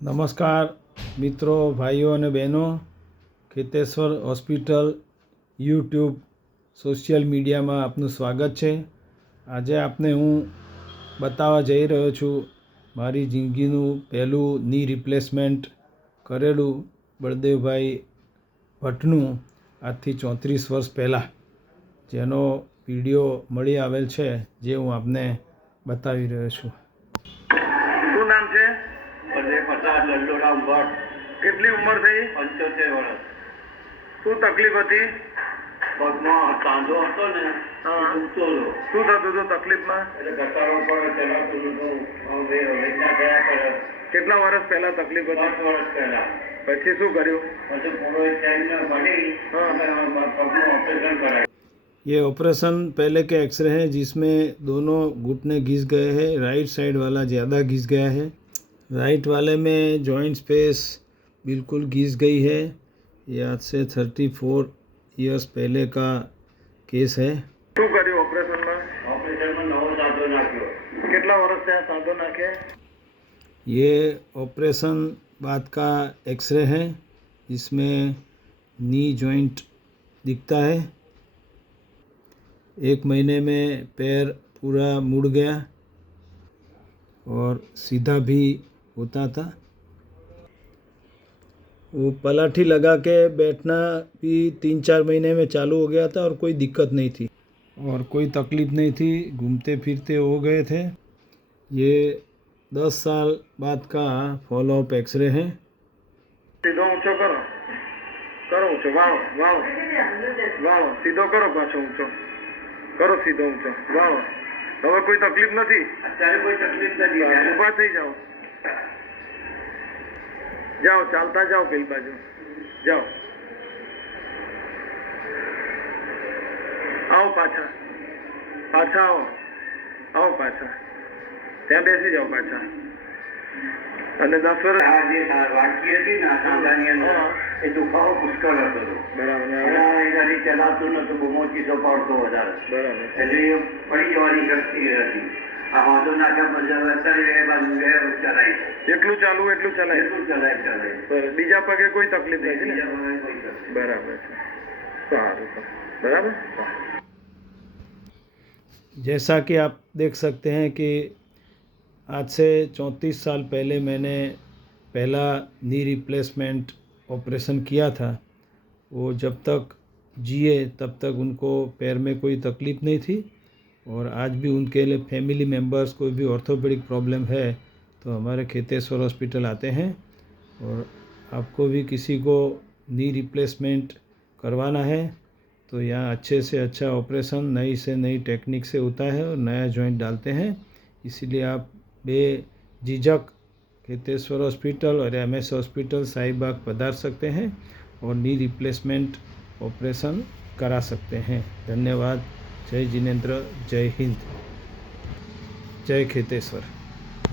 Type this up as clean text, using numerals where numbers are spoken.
નમસ્કાર મિત્રો, ભાઈઓ અને બહેનો, ખેતેશ્વર હોસ્પિટલ યુટ્યુબ સોશિયલ મીડિયામાં આપનું સ્વાગત છે. આજે આપને હું બતાવવા જઈ રહ્યો છું મારી જિંદગીનું પહેલું ની રિપ્લેસમેન્ટ કરેલું બળદેવભાઈ ભટ્ટનું આજથી 34 વર્ષ પહેલાં, જેનો વિડીયો મળી આવેલ છે, જે હું આપને બતાવી રહ્યો છું. શું નામ છે? લલ્લુરામ ભટ્ટ. કેટલી ઉંમર થઈ? 75 વર્ષ. શું તકલીફ હતી? પગમાં સાંધો હતો ને, દુખતો હતો. શું થતું હતું તકલીફમાં? એટલે ઘટાડો પર ચલાતું નતું. વેચના થયા કરે. કેટલા વર્ષ પહેલા તકલીફ હતી? 5 વર્ષ પહેલા. પછી શું કર્યું? પછી પૂરો ટાઈમને મળી પગનું ઓપરેશન કરાયું. ये ऑपरेशन पहले के एक्सरे हैं जिसमें दोनों घुटने घिस गए हैं. राइट साइड वाला ज़्यादा घिस गया है. राइट वाले में जॉइंट स्पेस बिल्कुल घिस गई है. ये आज से 34 इयर्स पहले का केस है. શું કર્યું ઓપરેશનમાં? ઓપરેશનમાં નવો સાંધો નાખ્યો. કેટલા વર્ષ થયા સાંધો નાખે? ये ऑपरेशन बाद का एक्सरे है जिसमें नी जॉइंट दिखता है. 1 महीने में पैर पूरा मुड़ गया और सीधा भी होता था. वो पलाठी लगा के बैठना भी 3-4 महीने में चालू हो गया था और कोई दिक्कत नहीं थी और कोई तकलीफ़ नहीं थी. घूमते फिरते हो गए थे. ये 10 साल बाद का फॉलोअप एक्सरे है. સીધો ઊંચો કરો, કરો ઊંચો, વાળો વાળો વાળો, સીધો કરો, પાછો ઊંચો કરો, સીધો ઊંચો વાળો. હવે કોઈ તકલીફ નથી? અત્યારે કોઈ તકલીફ નથી. ઊભા થઈ જાઓ, જાઓ, ચાલતા જાઓ, પેલી બાજુ જાઓ, આવો પાછા, પાછા આવો, આવો પાછા, ત્યાં બેસી જાઓ પાછા. અને 10 વર્ષ આ જે વાટકી હતી ને સાંધાની અંદર, એ દુખાવો પુષ્કળ હતો. બરાબર. એનાથી ચલાતું નતું, બહુ ચીસો પડતો વધારે. બરાબર. એટલે એ પડી જવાની શક્તિ હતી. આ વાંધો નાખ્યા પછી અત્યારે એ બાજુ ચલાય. જેટલું ચાલવું એટલું ચલાય. એટલું ચલાય. બરાબર. બીજા પગે કોઈ તકલીફ નથી ને? બીજા કોઈ તકલીફ. બરાબર છે. સારું. बराबर. जैसा कि आप देख सकते हैं कि आज से 34 साल पहले मैंने पहला नी रिप्लेसमेंट ऑपरेशन किया था. वो जब तक जिए तब तक उनको पैर में कोई तकलीफ़ नहीं थी और आज भी उनके लिए फैमिली मेम्बर्स कोई भी ऑर्थोपेडिक प्रॉब्लम है तो हमारे खेतेश्वर हॉस्पिटल आते हैं. और आपको भी किसी को नी रिप्लेसमेंट करवाना है तो यहाँ अच्छे से अच्छा ऑपरेशन नई से नई टेक्निक से होता है और नया जॉइंट डालते हैं. इसीलिए आप बेझिझक खेतेश्वर हॉस्पिटल और MS हॉस्पिटल शाहीबाग पधार सकते हैं और नी रिप्लेसमेंट ऑपरेशन करा सकते हैं. धन्यवाद. जय जिनेंद्र, जय हिंद, जय खेतेश्वर.